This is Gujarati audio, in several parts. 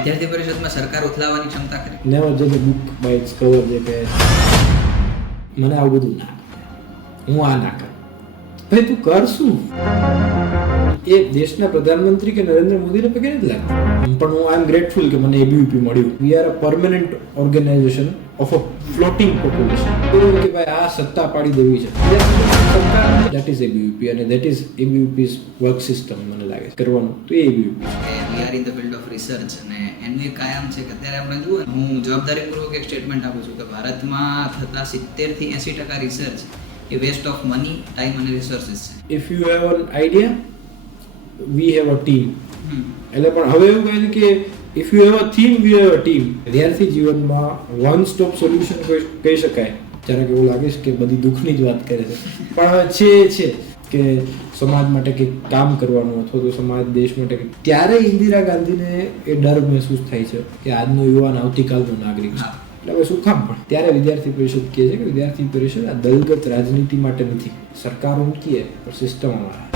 વિદ્યાર્થી પરિષદમાં સરકાર ઉથલાવવાની ક્ષમતા ખરી? નેવર જજ a book by its cover. જે કહે મને આવું બધું ના કર, હું આ ના કર. ભાઈ તું કર શું? એ દેશના પ્રધાનમંત્રી કે નરેન્દ્ર મોદીને પગે નથી લાગતું. પણ હું આઈ એમ ગ્રેટફુલ કે મને એબીવીપી મળ્યું. We are a permanent organization of a floating population. કે ભાઈ આ સત્તા પાડી દેવી છે, દેટ ઇઝ એબીવીપી, અને that is ABVP's work system. મને લાગે કરવાનું તો એ ABVP. We are in the field of research, અને એનું એક કાયમ છે કે અત્યારે આપણે જુઓ, હું જવાબદારીપૂર્વક એક સ્ટેટમેન્ટ આપું છું કે ભારતમાં થતા 70% થી 80% રિસર્ચ એ વેસ્ટ ઓફ મની, ટાઈમ અને રિસોર્સિસ છે. If you have an idea, we have a team. એટલે પણ હવે એવું કહે છે કે if you have a theme, we have a team. વિદ્યાર્થી જીવનમાં વન સ્ટોપ સોલ્યુશન કહી શકાય. જ્યારે કે એવું લાગે છે કે બધી દુઃખની જ વાત કરે છે, પણ હવે છે કે સમાજ માટે કંઈક કામ કરવાનું અથવા તો સમાજ દેશ માટે. ત્યારે ઇન્દિરા ગાંધીને એ ડર મહેસૂસ થાય છે કે આજનો યુવાન આવતીકાલનો નાગરિક છે. એટલે હવે શું કામ? પણ ત્યારે વિદ્યાર્થી પરિષદ કહે છે કે વિદ્યાર્થી પરિષદ આ દલગત રાજનીતિ માટે નથી. સરકાર ઉનકી હે પર સિસ્ટમ હમારા.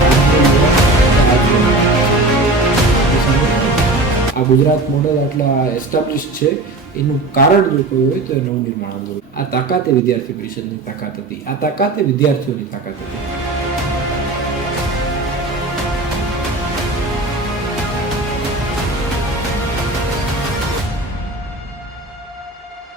આ ગુજરાત મોડલ આટલા એસ્ટાબ્લિશ છે એનું કારણ જો કોઈ હોય તો એ નવનિર્માણ આંદોલન. આ તાકાત એ વિદ્યાર્થી પરિષદની તાકાત હતી. આ તાકાત એ વિદ્યાર્થીઓની તાકાત હતી.